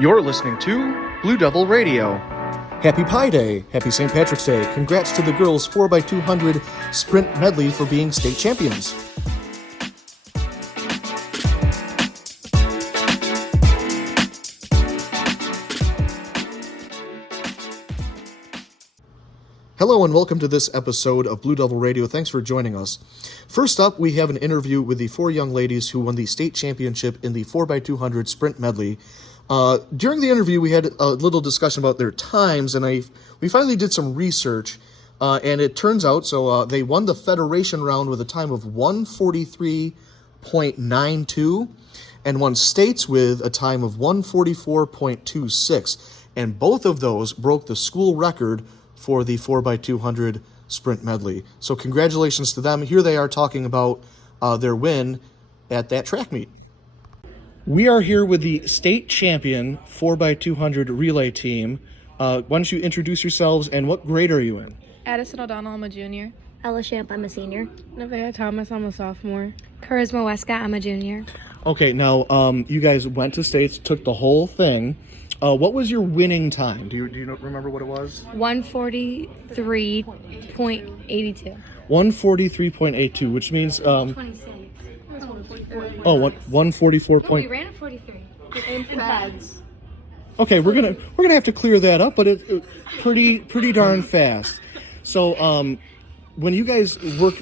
You're listening to Blue Devil Radio. Happy Pi Day! Happy St. Patrick's Day! Congrats to the girls 4x200 sprint medley for being state champions. Hello and welcome to this episode of Blue Devil Radio. Thanks for joining us. First up, we have an interview with the four young ladies who won the state championship in the 4x200 sprint medley. During the interview, we had a little discussion about their times, and we finally did some research, and it turns out, they won the federation round with a time of 1:43.92 and won states with a time of 1:44.26, and both of those broke the school record for the 4x200 sprint medley. So congratulations to them. Here they are talking about their win at that track meet. We are here with the state champion 4x200 relay team. Why don't you introduce yourselves and what grade are you in? Addison O'Donnell, I'm a junior. Ella Shamp, I'm a senior. Nevaeh Thomas, I'm a sophomore. Charisma Westcott, I'm a junior. Okay, now you guys went to states, took the whole thing. What was your winning time? Do you remember what it was? 1:43.82. 1:43.82, which means 26. 1:44. We ran at 43. In feds. Okay, we're gonna have to clear that up, but it's pretty darn fast. So when you guys work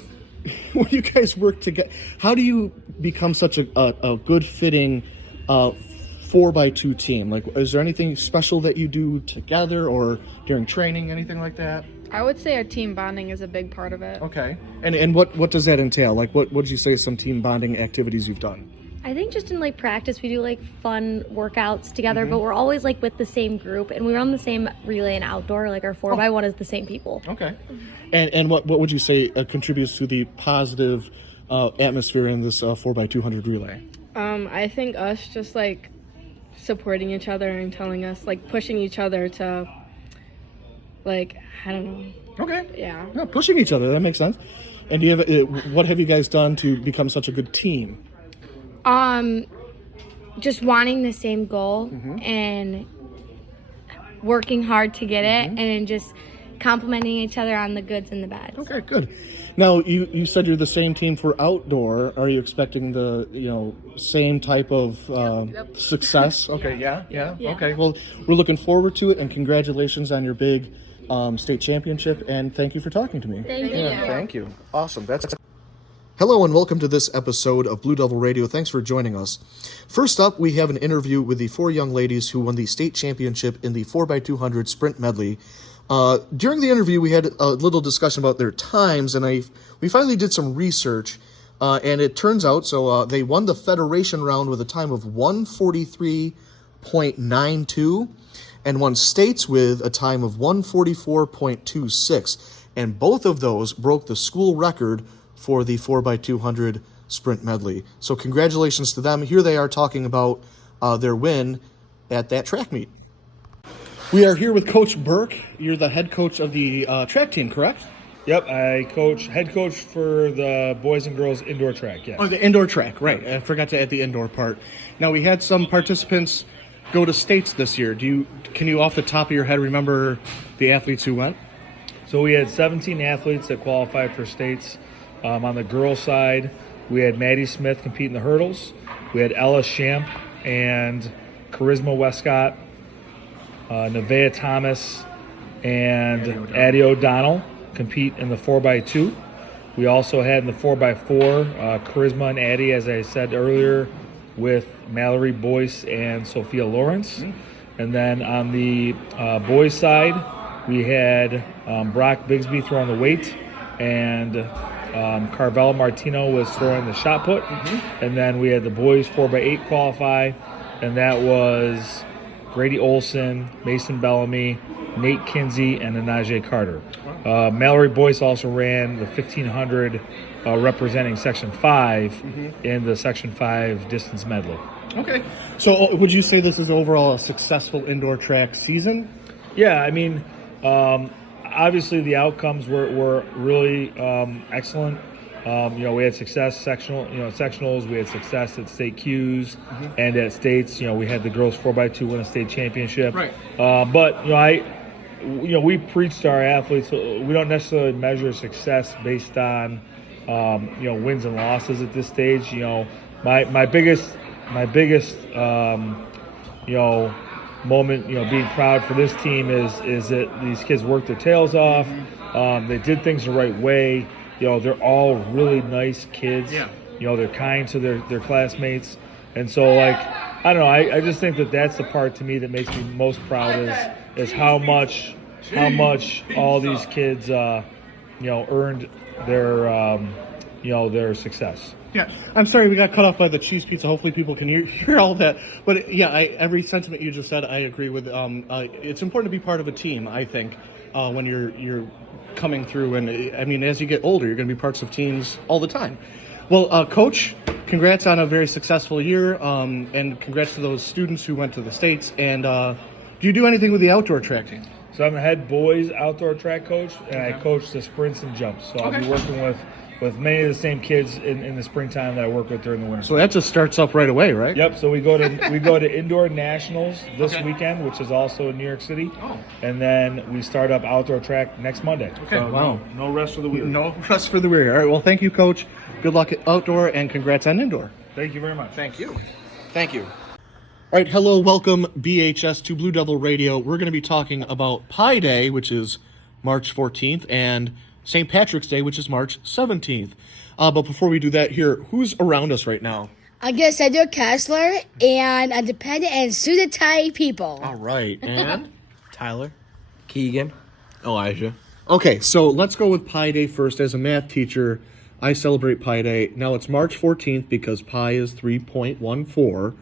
together, how do you become such a good fitting 4x2 team? Like, is there anything special that you do together or during training, anything like that? I would say our team bonding is a big part of it. Okay, and what does that entail? Like, what would you say some team bonding activities you've done? I think just in practice we do fun workouts together, but we're always with the same group, and we run the same relay and outdoor. Our 4x1 is the same people. Okay, and what would you say contributes to the positive atmosphere in this 4x200 relay? I think us just supporting each other and telling us pushing each other to I don't know. Okay. Yeah. Pushing each other, that makes sense. And do you have what have you guys done to become such a good team? Just wanting the same goal and working hard to get it, and just complimenting each other on the goods and the bads. Okay, good. Now you said you're the same team for outdoor. Are you expecting the same type of success? Okay, yeah. Okay, well, we're looking forward to it, and congratulations on your big state championship, and thank you for talking to me. Thank you. Thank you. Awesome. Hello and welcome to this episode of Blue Devil Radio. Thanks for joining us. First up, we have an interview with the four young ladies who won the state championship in the 4x200 sprint medley. During the interview, we had a little discussion about their times, and we finally did some research, and it turns out, they won the federation round with a time of 1:43.92 and won states with a time of 1:44.26, and both of those broke the school record for the 4x200 sprint medley. So congratulations to them. Here they are talking about their win at that track meet. We are here with Coach Burk. You're the head coach of the track team, correct? Yep, I head coach for the boys and girls indoor track, yes. Oh, the indoor track, right. I forgot to add the indoor part. Now, we had some participants go to states this year. Can you off the top of your head remember the athletes who went? So we had 17 athletes that qualified for states. On the girls' side, we had Maddie Smith compete in the hurdles. We had Ella Shamp and Charisma Westcott, Nevaeh Thomas, and Addie O'Donnell compete in the 4x2. We also had in the 4x4 Charisma and Addie, as I said earlier, with Mallory Boyce and Sophia Lawrence. And then on the boys' side, we had Brock Bigsby throwing the weight, and Carvella Martino was throwing the shot put. And then we had the boys 4x8 qualify, and that was Grady Olson, Mason Bellamy, Nate Kinsey, and Anaje Carter. Mallory Boyce also ran the 1500 representing Section 5 in the Section 5 distance medley. Okay. So would you say this is overall a successful indoor track season? Yeah, I mean, obviously the outcomes were really excellent. We had success sectionals. We had success at state Qs and at states. We had the girls 4x2 win a state championship. Right. But we preached to our athletes. We don't necessarily measure success based on wins and losses at this stage. My biggest moment, being proud for this team is that these kids worked their tails off. They did things the right way. They're all really nice kids. Yeah. They're kind to their classmates. And so, I don't know, I just think that's the part to me that makes me most proud is how much all these kids, earned their success. Yeah, I'm sorry we got cut off by the cheese pizza. Hopefully people can hear all that. But yeah, every sentiment you just said, I agree with. It's important to be part of a team, I think, when you're coming through. And I mean, as you get older, you're going to be parts of teams all the time. Well, Coach, congrats on a very successful year, and congrats to those students who went to the States. And do you do anything with the outdoor track team? So I'm the head boys outdoor track coach, and I coach the sprints and jumps. So I'll be working with many of the same kids in the springtime that I work with during the winter. So that just starts up right away, right? Yep. So we go to indoor nationals this weekend, which is also in New York City, and then we start up outdoor track next Monday. Okay. So Wow. No rest for the weary. No rest for the weary. All right. Well, thank you, Coach. Good luck at outdoor, and congrats on indoor. Thank you very much. Thank you. All right, hello, welcome BHS to Blue Devil Radio. We're going to be talking about Pi Day, which is March 14th, and St. Patrick's Day, which is March 17th. But before we do that, here, who's around us right now? I guess Cedric Kessler and independent and suited tie people. All right, and? Tyler, Keegan, Elijah. Okay, so let's go with Pi Day first. As a math teacher, I celebrate Pi Day. Now, it's March 14th because pi is 3.14,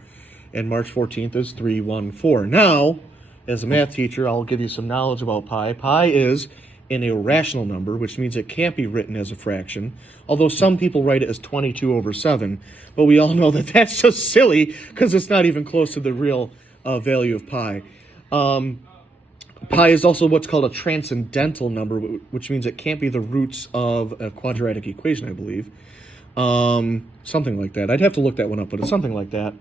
and March 14th is 314. Now, as a math teacher, I'll give you some knowledge about pi. Pi is an irrational number, which means it can't be written as a fraction, although some people write it as 22 over 7. But we all know that that's just silly because it's not even close to the real value of pi. Pi is also what's called a transcendental number, which means it can't be the roots of a quadratic equation, I believe. Something like that. I'd have to look that one up, but it's something like that.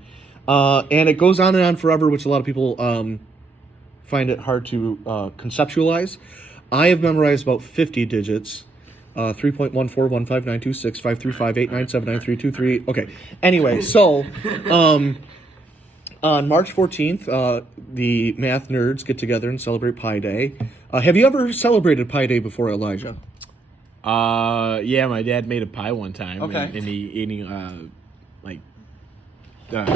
And it goes on and on forever, which a lot of people find it hard to conceptualize. I have memorized about 50 digits. 3.14159265358979323. Okay. Anyway, so on March 14th, the math nerds get together and celebrate Pi Day. Have you ever celebrated Pi Day before, Elijah? Yeah, my dad made a pie one time. Okay. And he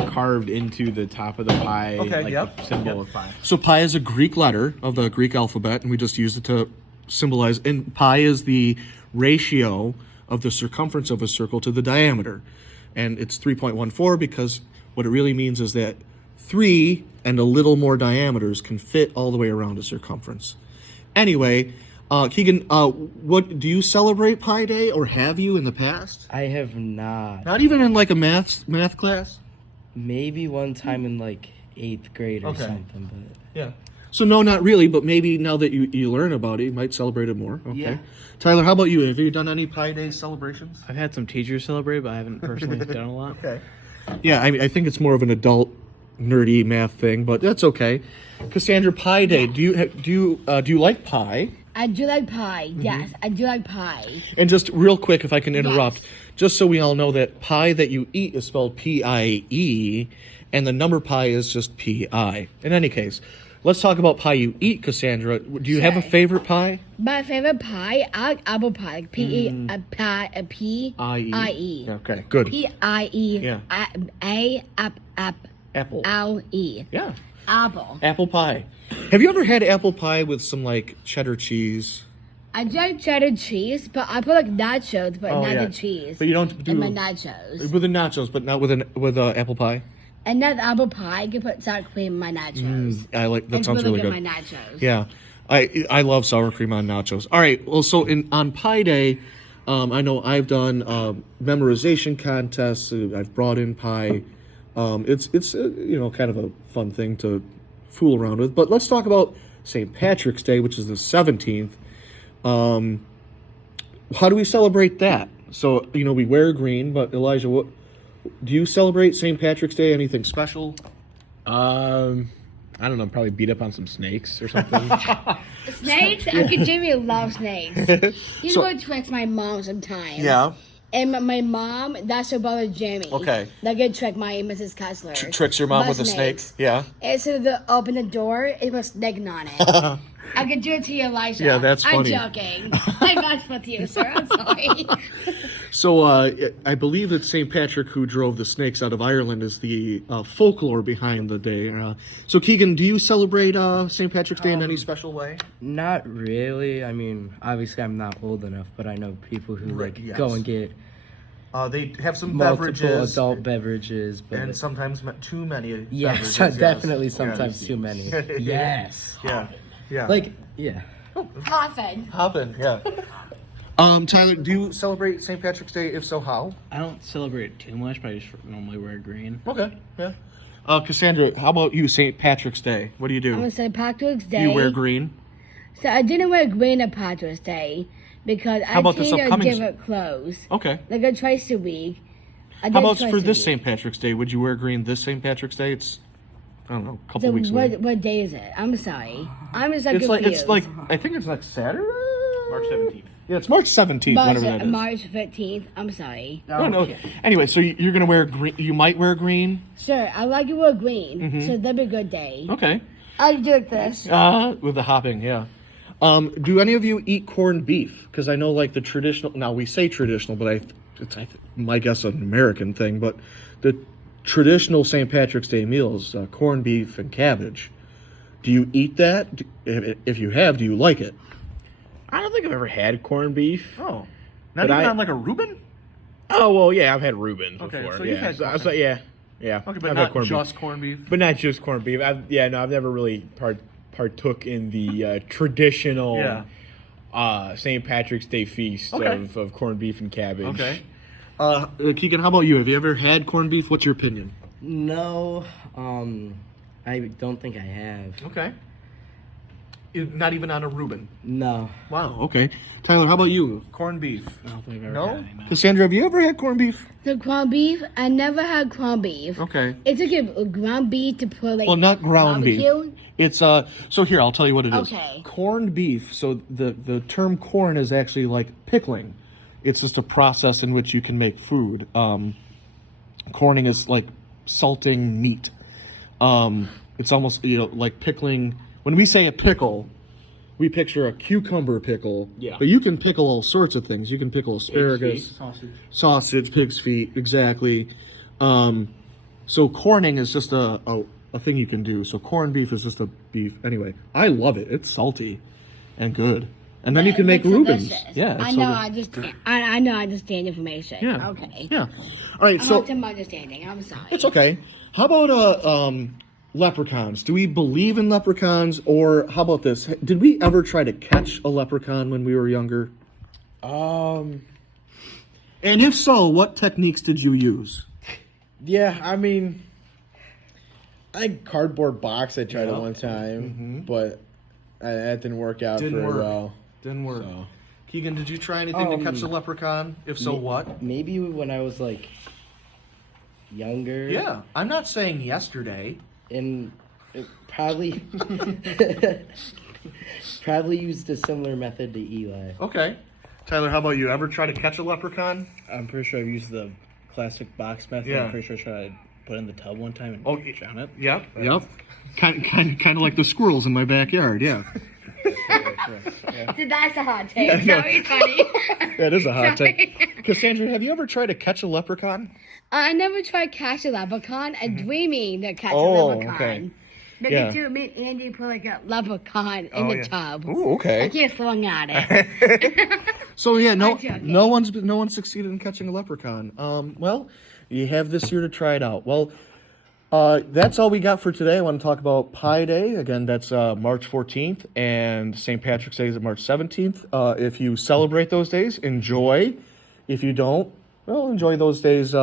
carved into the top of the pie, the symbol of pi. So pi is a Greek letter of the Greek alphabet, and we just use it to symbolize. And pi is the ratio of the circumference of a circle to the diameter. And it's 3.14 because what it really means is that 3 and a little more diameters can fit all the way around a circumference. Anyway, Keegan, what do you celebrate Pi Day, or have you in the past? I have not. Not even in like a math class? Maybe one time in like 8th grade or Okay. something, but Yeah. So no, not really, but maybe now that you learn about it, you might celebrate it more. Okay. Yeah. Tyler, how about you? Have you done any Pi Day celebrations? I've had some teachers celebrate, but I haven't personally done a lot. Okay. Yeah, I think it's more of an adult, nerdy math thing, but that's okay. Cassandra, Pi Day. Do you like pie? I do like pie. Yes, I do like pie. And just real quick, if I can interrupt, just so we all know that pie that you eat is spelled P-I-E, and the number pi is just P-I. In any case, let's talk about pie you eat, Cassandra. Do you have a favorite pie? My favorite pie, I like apple pie. Like P-I-E. Okay, good. P-I-E. Yeah. Apple. L-E. Yeah. Apple. Apple pie. Have you ever had apple pie with some like cheddar cheese? I do like cheddar cheese, but I put like nachos, but not the cheese. But you don't do in my nachos. with the nachos, but not with apple pie. And not apple pie, you can put sour cream in my nachos. I like that. It's Sounds really good. My nachos. Yeah, I love sour cream on nachos. All right, well, so on Pi Day, I know I've done memorization contests. I've brought in pie. It's kind of a fun thing to fool around with. But let's talk about St. Patrick's Day, which is the 17th. How do we celebrate that? So, we wear green, but Elijah, what do you celebrate St. Patrick's Day? Anything special? I don't know, probably beat up on some snakes or something. Snakes? Uncle Jimmy loves snakes. He would trick my mom sometimes. Yeah. And my mom, that's her brother Jimmy. Okay. That could trick my Mrs. Kessler. Tricks your mom with a snake? Yeah. And so to open the door, it was snaking on it. I could do it to you, Elijah. Yeah, that's funny. I'm joking. I messed with you, sir. I'm sorry. So I believe it's St. Patrick who drove the snakes out of Ireland is the folklore behind the day. So Keegan, do you celebrate St. Patrick's Day in any special way? Not really. I mean, obviously I'm not old enough, but I know people who go and get They have some multiple beverages. adult beverages, but And sometimes too many yes, beverages. definitely sometimes too many. Yes. Yeah. Yeah. Like, yeah. Hoppin', yeah. Tyler, do you celebrate St. Patrick's Day? If so, how? I don't celebrate it too much, but I just normally wear green. Okay, yeah. Cassandra, how about you, St. Patrick's Day? What do you do? I'm going to say Patrick's Day. Do you wear green? So I didn't wear green on Patrick's Day because I about this changed upcoming different clothes. Okay. Like I twice a week. How about for this St. Patrick's Day? Would you wear green this St. Patrick's Day? It's, I don't know, a couple weeks away. What day is it? I'm sorry. I'm just It's confused. like, I think it's next Saturday? March 17th. Yeah, it's March 17th, whatever that is. March 15th. I'm sorry. No. Anyway, so you're going to wear green. You might wear green? Sure, I like to wear green, so that'd be a good day. Okay. I do like this. With the hopping, yeah. Do any of you eat corned beef? Because I know, like, the traditional... Now, we say traditional, but it's my guess an American thing, but the traditional St. Patrick's Day meal is corned beef and cabbage. Do you eat that? If you have, do you like it? I don't think I've ever had corned beef. Oh. Not even on, like, a Reuben? Oh, well, yeah, I've had Reubens Okay, before. so yeah. you've had so, yeah. Okay, but I've not had corned just beef. corned beef? But not just corned beef. I've never really partook in the traditional St. Patrick's Day feast of corned beef and cabbage. Okay. Keegan, how about you? Have you ever had corned beef? What's your opinion? No, I don't think I have. Okay. Not even on a Reuben? No. Wow, okay. Tyler, how about you? Corned beef? I don't think I've ever No? had any, no. Cassandra, have you ever had corned beef? The ground beef, I never had ground beef. Okay. It's like a ground beef to put like. Well, not ground barbecue. beef. It's so here, I'll tell you what it is. Okay. Corned beef. So the term corn is actually like pickling. It's just a process in which you can make food. Corning is like salting meat. It's almost like pickling. When we say a pickle, we picture a cucumber pickle. Yeah. But you can pickle all sorts of things. You can pickle asparagus, sausage, pig's feet, exactly. So corning is just a thing you can do. So corned beef is just a beef. Anyway, I love it. It's salty and good. And then you can make Reubens. Yeah, I know. I know. I understand information. Yeah. Okay. Yeah. All right. I'm So not to my understanding. I'm sorry. it's okay. How about leprechauns? Do we believe in leprechauns, or how about this? Did we ever try to catch a leprechaun when we were younger? And if so, what techniques did you use? Yeah, I mean, I think cardboard box I tried at one time, but that didn't work out very well. Didn't work. So. Keegan, did you try anything to catch a leprechaun? If so, what? Maybe when I was like younger. Yeah, I'm not saying yesterday. And it probably used a similar method to Eli. Okay. Tyler, how about you? Ever try to catch a leprechaun? I'm pretty sure I've used the classic box method. Yeah. I'm pretty sure I tried to put in the tub one time and drown it. Yep. Kind of like the squirrels in my backyard. Yeah. So that's a hot take. Sorry, funny. That is a hot take. Cassandra, have you ever tried to catch a leprechaun? I never tried catch a leprechaun. I'm dreaming to catch a Oh, leprechaun. okay. Because Yeah. too, me and Andy put like a leprechaun in the tub. Ooh, okay. I can't swing at it. So yeah, no joking. one's succeeded in catching a leprechaun. Well, you have this year to try it out. Well, that's all we got for today. I want to talk about Pi Day. Again, that's March 14th, and St. Patrick's Day is March 17th. If you celebrate those days, enjoy. If you don't, well, enjoy those days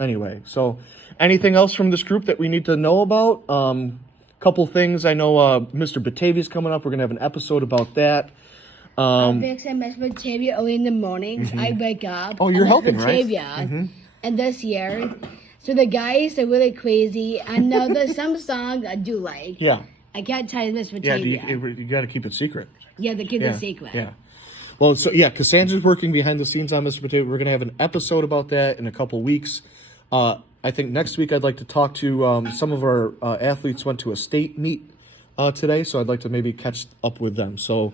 anyway. So anything else from this group that we need to know about? Couple things. I know Mr. Batavia's coming up. We're going to have an episode about that. I fix and mashed potato early in the mornings. I wake up. Oh, you're I helping, mashed right? potato. And this year, so the guys are really crazy. I know there's some songs I do like. Yeah. I can't tell you this Yeah, potato. you got to keep it secret. Yeah, the kids are secret. Yeah. Well, so yeah, Cassandra's working behind the scenes on Mr. Potato. We're going to have an episode about that in a couple weeks. I think next week I'd like to talk to some of our athletes went to a state meet today, so I'd like to maybe catch up with them. So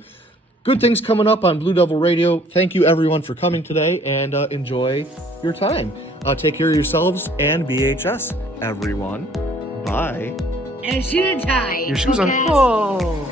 good things coming up on Blue Devil Radio. Thank you, everyone, for coming today, and enjoy your time. Take care of yourselves and BHS, everyone. Bye. And shoe tie. Your shoes on. okay? Oh.